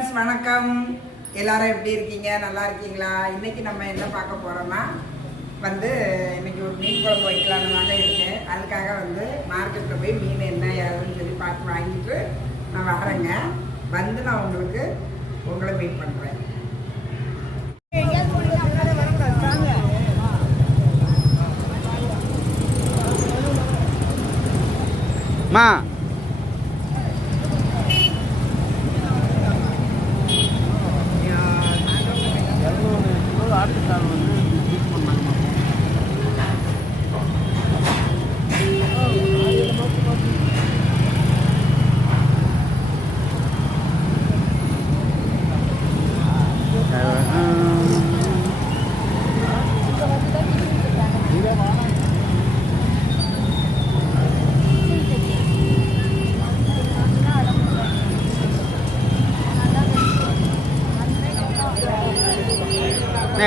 Friends வணக்கம். எல்லாரும் எப்படி இருக்கீங்க? நல்லா இருக்கீங்களா? இன்றைக்கி நம்ம என்ன பார்க்க போகிறோம்னா வந்து இன்றைக்கி ஒரு மீன் குழம்பு வைக்கலான்னு தாங்க இருக்கேன் அதுக்காக வந்து மார்க்கெட்டில் போய் மீன் என்ன ஏதுன்னு சொல்லி பார்த்து வாங்கிட்டு நான் வரேங்க. வந்து நான் உங்களுக்கு உங்களை மீட் பண்ணுறேன் மா நான்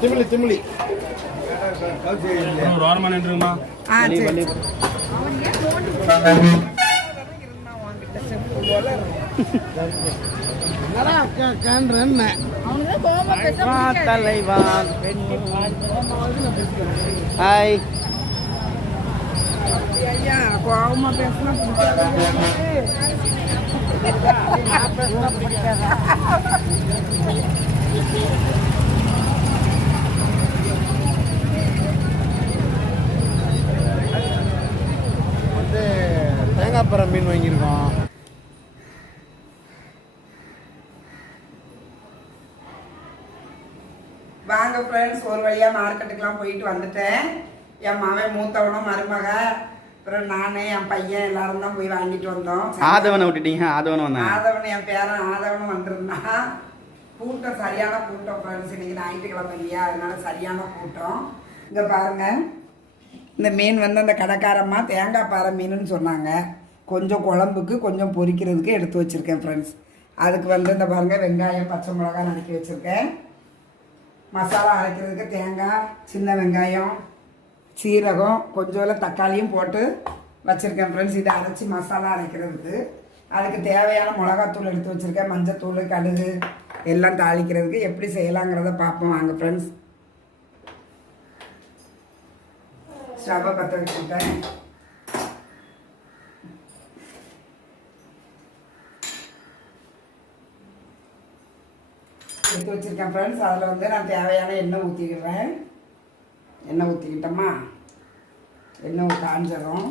திமிழி திமிழி ஒரு வாரமா நின்றுமா ஆ சரி சரி. இருந்தா உன்கிட்ட செப்பு போல இருக்கும். தலைவா ஹாய் ஐயா கோவமா பேசினா பிடிக்காது வந்து தேங்காய் பழம் மீன் வாங்கியிருக்கோம் வாங்க ஃப்ரெண்ட்ஸ் ஒரு வழியா மார்க்கெட்டுக்கெல்லாம் போயிட்டு வந்துட்டேன். என் மகன் மூத்தவனும் மருமக அப்புறம் நானு என் பையன் எல்லாரும் தான் போய் வாங்கிட்டு வந்தோம். ஆதவனை விட்டுட்டீங்க ஆதவனை வந்தாங்க ஆதவன் என் பேரன் ஆதவனும் வந்திருந்தான் கூட்டம் சரியான கூட்டம் ஃப்ரெண்ட்ஸ் இன்னைக்கு ஞாயிற்றுக்கிழமை இல்லையா? அதனால சரியான கூட்டம் இங்க பாருங்க இந்த மீன் வந்து அந்த கடைக்காரம்மா தேங்காய் பாறை மீனுன்னு சொன்னாங்க. கொஞ்சம் குழம்புக்கு கொஞ்சம் பொரிக்கிறதுக்கு எடுத்து வச்சிருக்கேன் ஃப்ரெண்ட்ஸ் அதுக்கு வந்து இந்த பாருங்க வெங்காயம் பச்சை மிளகாய் நறுக்கி வச்சிருக்கேன். மசாலா அரைக்கிறதுக்கு தேங்காய் சின்ன வெங்காயம் சீரகம் கொஞ்சோல தக்காளியும் போட்டு வச்சுருக்கேன் ஃப்ரெண்ட்ஸ் இதை அரைச்சி மசாலா அரைக்கிறதுக்கு. அதுக்கு தேவையான மிளகாத்தூள் எடுத்து வச்சுருக்கேன். மஞ்சத்தூள் கடுகு எல்லாம் தாளிக்கிறதுக்கு எப்படி செய்யலாங்கிறத பார்ப்போம். வாங்க ஃப்ரெண்ட்ஸ் ஸ்டவ்வை பற்ற வச்சுட்டேன் எடுத்து வச்சுருக்கேன் ஃப்ரெண்ட்ஸ் அதில் வந்து நான் தேவையான எண்ணெய் ஊற்றிக்கிறேன் எண்ணெய் ஊற்றிக்கிட்டோமா எண்ணெய் காஞ்சிடும்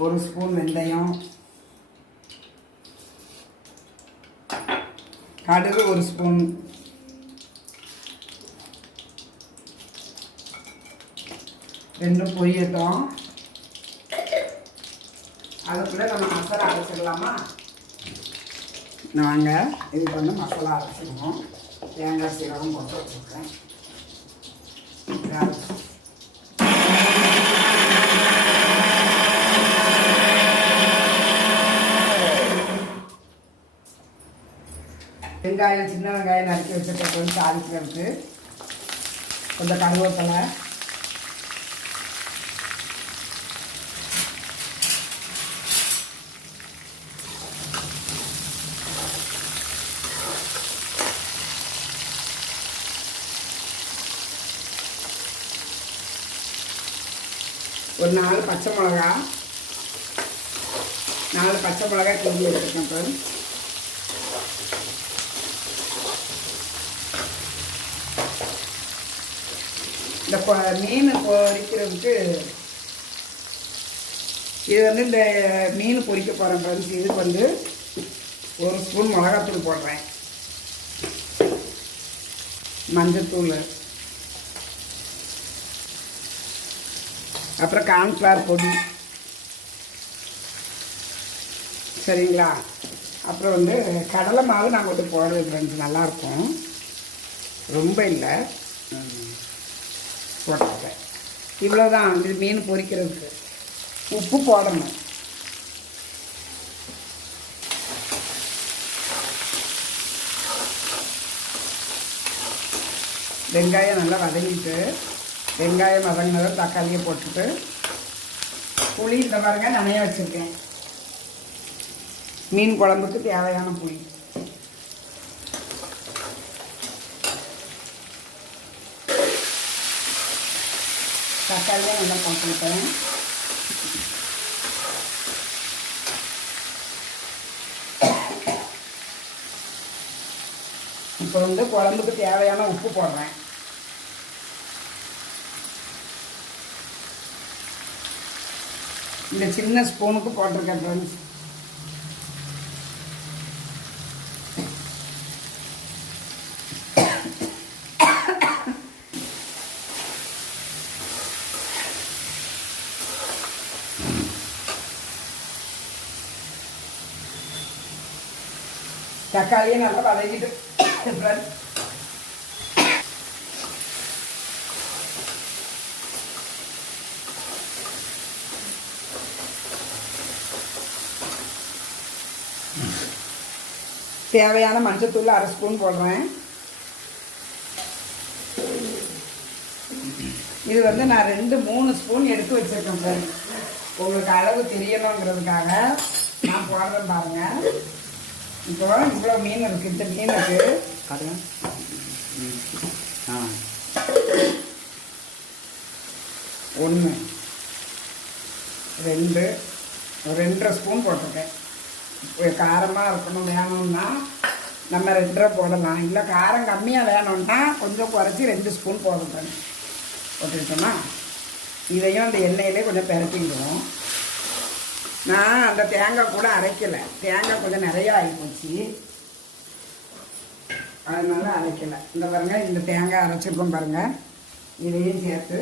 ஒரு ஸ்பூன் வெந்தயம் கடுகு ஒரு ஸ்பூன் ரெண்டு பொரியட்டும் அதுக்குள்ளே நம்ம மசாலா அரைச்சிடலாமா நாங்கள் இதுக்கு வந்து மசாலா அரைச்சிடுவோம் தேங்காய் சீரகம் போட்டு வச்சுருக்கேன். வெங்காயம் சின்ன வெங்காயம் நறுக்கி வச்சுருக்கேன். கொஞ்சம் தாளிக்கிறதுக்கு. கொஞ்சம் கருவேப்பிலை. ஒரு நாலு பச்சை மிளகா. நாலு பச்சை மிளகா கிண்டி வச்சுருக்கேன் இப்போ இந்த மீன் பொரிக்கிறதுக்கு இது வந்து இந்த மீன் பொரிக்க போகிறேன் ஃப்ரெண்ட்ஸ் இதுக்கு வந்து ஒரு ஸ்பூன் மிளகாத்தூள் போடுறேன். மஞ்சத்தூள். அப்புறம் கார்ன்ஃப்ளவர் பொடி. சரிங்களா? அப்புறம் வந்து கடலை மாவு நாங்கள் வந்து போடுறது ஃப்ரெண்ட்ஸ் நல்லாயிருக்கும். ரொம்ப இல்லை. போட்டுருக்கேன் இவ்வளோதான் இது மீன் பொரிக்கிறதுக்கு உப்பு போடணும். வெங்காயம் நல்லா வதங்கிட்டு வெங்காயம் வதங்கினதை தக்காளியை போட்டுட்டு புளி இந்த பாருங்க நனைய வச்சுருக்கேன். மீன் குழம்புக்கு தேவையான புளி. தக்காளியை நல்லா போட்டுக்கிட்டேன். இப்போ வந்து குழம்புக்கு தேவையான உப்பு போடுறேன். இந்த சின்ன ஸ்பூனுக்கு போட்டிருக்கேன் ஃப்ரெண்ட்ஸ் தக்காளியை நல்லா வதக்கிட்டு ஃப்ரெண்ட்ஸ் தேவையான மஞ்சத்தூள் அரை ஸ்பூன் போடுறேன். இது வந்து நான் ரெண்டு மூணு ஸ்பூன் எடுத்து வச்சிருக்கேன் சார். உங்களுக்கு அளவு தெரியணுங்கிறதுக்காக நான் போடுறேன் பாருங்க. இப்போ இவ்வளோ மீன் இருக்கு இந்த மீனுக்கு ம். ஆ. ஒன்று ரெண்டு ரெண்டரை ஸ்பூன் போட்டிருக்கேன். காரமாக இருக்கணும் வேணும்னா நம்ம ரெண்டரை போடலாம். இல்லை காரம் கம்மியாக வேணும்னா கொஞ்சம் குறைச்சி ரெண்டு ஸ்பூன் போடுறேன் போட்டுக்கிட்டோமா இதையும் அந்த எண்ணெயிலே கொஞ்சம் பிரட்டிடுவோம். நான் அந்த தேங்காய் கூட அரைக்கலை. தேங்காய் கொஞ்சம் நிறையா ஆகிப்போச்சு அதனால் அரைக்கலை. இந்த பாருங்கள் இந்த தேங்காய் அரைச்சிருக்கோம் பாருங்கள் இதையும் சேர்த்து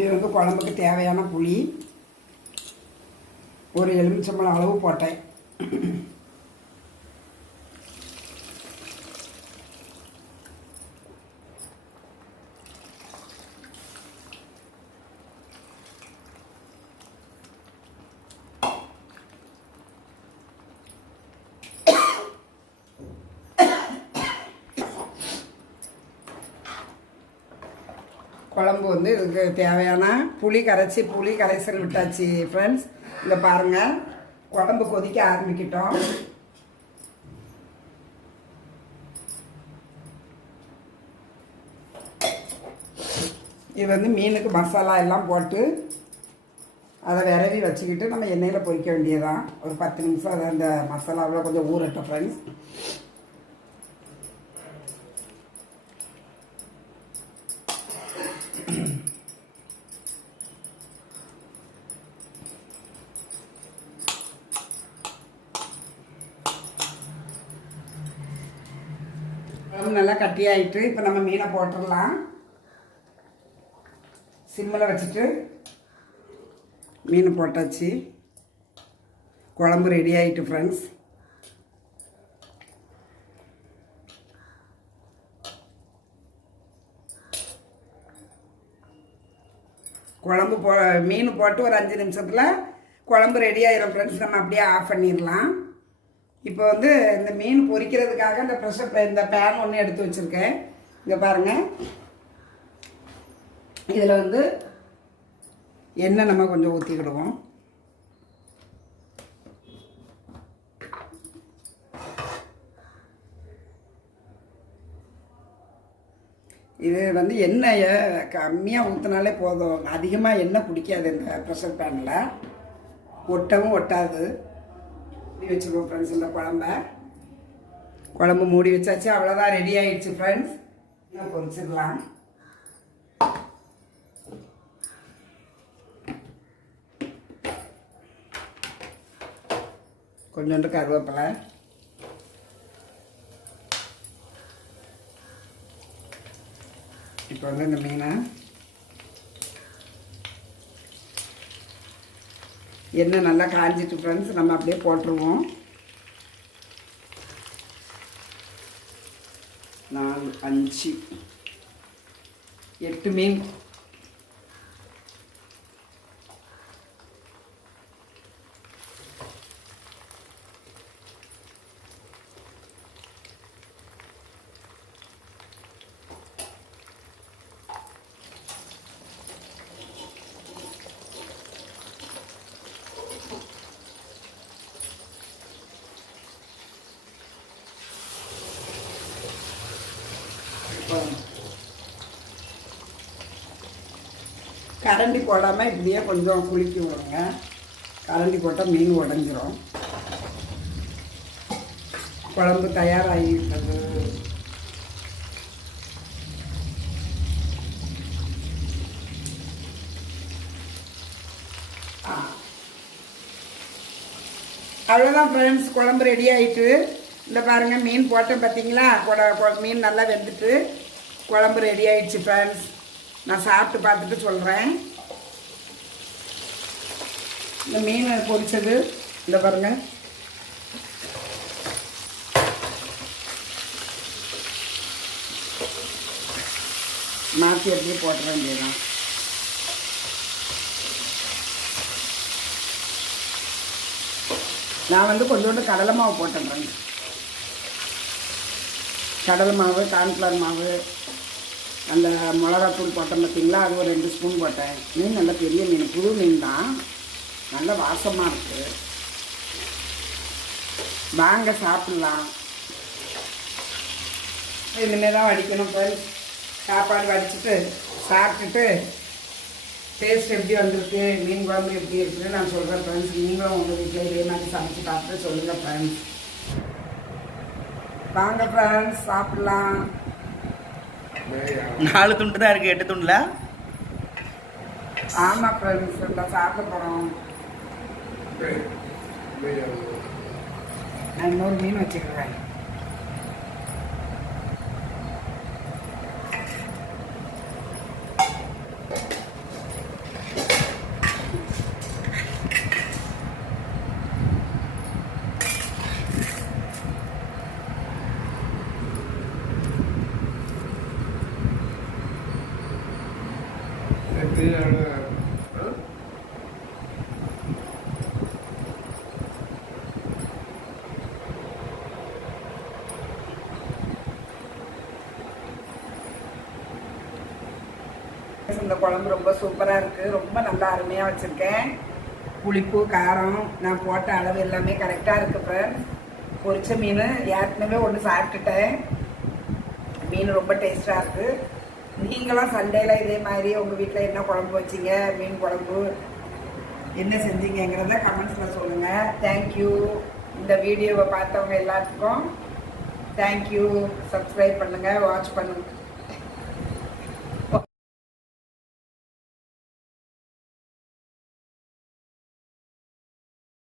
இது வந்து குழம்புக்கு தேவையான புளி? ஒரு எலுமிச்சம்பழம் அளவு போட்டேன். குழம்பு வந்து இதுக்கு தேவையான புளி கரைச்சி புளி கரைசல் விட்டாச்சு ஃப்ரெண்ட்ஸ் இதை பாருங்கள் குழம்பு கொதிக்க ஆரம்பிக்கிட்டோம். இது வந்து மீனுக்கு மசாலா எல்லாம் போட்டு அதை விரவி வச்சுக்கிட்டு நம்ம எண்ணெயில் பொரிக்க வேண்டியதான் ஒரு பத்து நிமிஷம் அதை அந்த மசாலாவில் கொஞ்சம் ஊறட்டும் ஃப்ரெண்ட்ஸ் கட்டியாயிட்டு இப்போ நம்ம மீனை போட்டுடலாம். சிம்மில் வச்சுட்டு மீன் போட்டாச்சு. குழம்பு ரெடி ஆயிட்டு ஃப்ரெண்ட்ஸ் குழம்பு போ மீன் போட்டு ஒரு அஞ்சு நிமிஷத்தில் குழம்பு ரெடி ஆயிரும் ஃப்ரெண்ட்ஸ் நம்ம அப்படியே ஆஃப் பண்ணிடலாம். இப்போ வந்து இந்த மீன் பொரிக்கிறதுக்காக இந்த ப்ரெஷர் இந்த பேன் ஒன்று எடுத்து வச்சுருக்கேன். இங்கே பாருங்கள் இதில் வந்து எண்ணெய் நம்ம கொஞ்சம் ஊற்றிக்கிடுவோம் இது வந்து எண்ணெயை கம்மியாக ஊற்றினாலே போதும். அதிகமாக எண்ணெய் பிடிக்காது இந்த ப்ரெஷர் பேனில் ஒட்டவும் ஒட்டாது. இப்படி வச்சுருவோம் ஃப்ரெண்ட்ஸ் இந்த குழம்ப. குழம்பு மூடி வச்சாச்சு. அவ்வளோதான் ரெடி ஆயிடுச்சு ஃப்ரெண்ட்ஸ் இன்னும் பொரிச்சிடலாம் கொஞ்சோண்டு கருவேப்பிலை. இப்போ வந்து இந்த மீனை எண்ணெய் நல்லா காஞ்சிட்டு ஃப்ரெண்ட்ஸ் நம்ம அப்படியே போட்டுருவோம். நாலு அஞ்சு எட்டு மீன். கரண்டி போடாமல் இப்படியே கொஞ்சம் குலுக்கி விடுங்க. கரண்டி போட்டால் மீன் உடஞ்சிரும். குழம்பு தயாராகிவிட்டது. ஆ. அவ்வளோதான் ஃப்ரெண்ட்ஸ் குழம்பு ரெடி ஆகிட்டு இந்த பாருங்கள் மீன் போட்டேன் பார்த்தீங்களா கொட- கொ- மீன் நல்லா வெந்துட்டு குழம்பு ரெடி ஆகிடுச்சு ஃப்ரெண்ட்ஸ் நான் சாப்பிட்டு பார்த்துட்டு சொல்கிறேன் இந்த மீன் பொரிச்சது இந்த பாருங்க. மாற்றி எடுத்து போட்டுற வேண்டியதான் நான் வந்து கொஞ்சோண்டு கடலை மாவு போட்டுறேன் கடலை மாவு கார்ன்ஃப்ளவர் மாவு அந்த மிளகாத்தூள் போட்டேன் பார்த்தீங்களா? அது ஒரு ரெண்டு ஸ்பூன் போட்டேன். மீன் நல்ல பெரிய மீன் புது மீன் தான். நல்ல வாசமாக இருக்குது வாங்க சாப்பிட்லாம். இனிமேல் தான் வடிக்கணும் ஃப்ரெண்ட்ஸ் சாப்பாடு வடிச்சிட்டு சாப்பிட்டுட்டு டேஸ்ட் எப்படி வந்திருக்கு மீன் குழம்பு எப்படி இருக்குன்னு நான் சொல்கிறேன் ஃப்ரெண்ட்ஸ் நீங்களும் உங்கள் வீட்டில் இதே மாதிரி சமைச்சு பார்த்துட்டு சொல்லுங்கள் ஃப்ரெண்ட்ஸ் வாங்க ஃப்ரெண்ட்ஸ் சாப்பிட்லாம். நாலு துண்டு தான் இருக்கு எட்டு துண்டுல? ஆமாம் ஃப்ரெண்ட்ஸ் சாப்பிட போகிறோம் நான் இன்னொரு மீன் வச்சுக்கிறேன் இந்த குழம்பு ரொம்ப சூப்பராக இருக்குது ரொம்ப நல்லா அருமையாக வச்சுருக்கேன். புளிப்பு காரம் நான் போட்ட அளவு எல்லாமே கரெக்டாக இருக்கு ஃப்ரெண்ட்ஸ் பொரிச்ச மீன் ஏற்கனவே ஒன்று சாப்பிட்டுட்டேன். மீன் ரொம்ப டேஸ்ட்டாக இருக்குது நீங்களும் சண்டேல இதே மாதிரி உங்கள் வீட்டில் என்ன குழம்பு வச்சீங்க? மீன் குழம்பு. என்ன செஞ்சீங்கிறத கமெண்ட்ஸில் சொல்லுங்கள் தேங்க்யூ இந்த வீடியோவை பார்த்தவங்க எல்லாத்துக்கும் தேங்க்யூ சப்ஸ்கிரைப் பண்ணுங்கள் வாட்ச் பண்ணுங்க